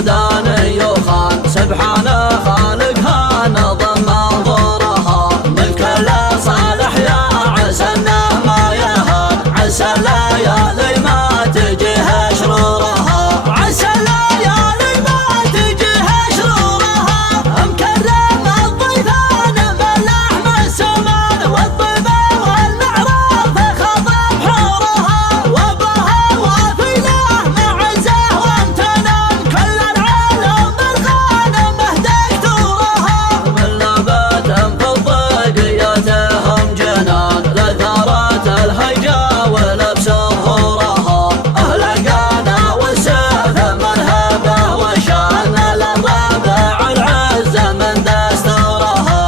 سودان يخان سبحانه خالقها نظم منظورها من كل صالح يا عسى انه ما يهان عسى الليالي ما تجيه شرورها عسى الليالي ما تجيه شرورها مكرم الضيفان باللحم السمان والطيبة والمعروف خضم حورها وبها وافي له معزه وامتنان كل العالم بالغانم دكتورها من لبت في الضيقيتهم جنان لثارت الهيجا ولبس ظهورها اهل القانا والسيف من هبه وشان للرابع العزه من دستورها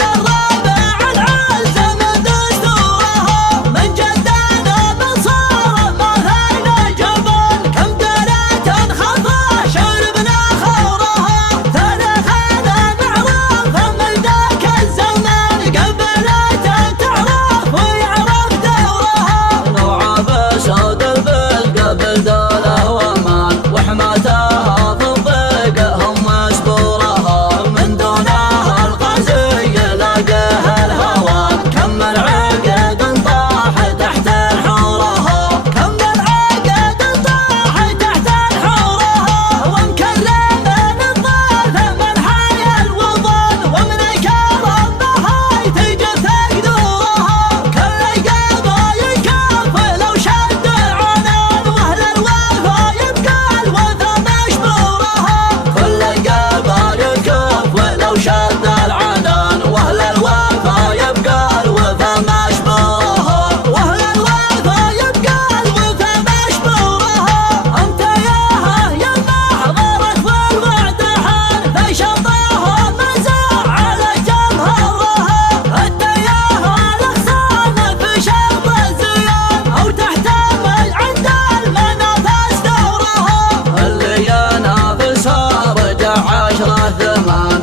للرابع العزه من دستورها من جدنا من صار مثلنا جبن كم دلة خطا شربنا خورها تاريخنا معروف من ذاك الزمان قبلته تعرف ويعرف دورها نوعه بسود البلد قبل دوله وامان وحماتها في الضيق هم مسبورها من دونها القاسي يلاقيها الهوان كم العقد طاح تحت الحورها كم العقد طاح تحت الحورها ومكرم الضيف من حي الوطن ومن كرم بهاي تجث قدورها كل قبايل كف لو شد العنان واهل الوفا يبقى الوفا مشبورها كل قبايل كف لو شد العنان واهل الوفا يبقى الوفا مشبورها واهل الوفا يبقى الوفا مشبورها انت ياها يا محضرك والوعد حان في شطها مزاع على جمهورها انت ياها الاغصان في شرط الزيان او تحتمل عند المنافس دورها اللي ينافسها رجع 10 ثمان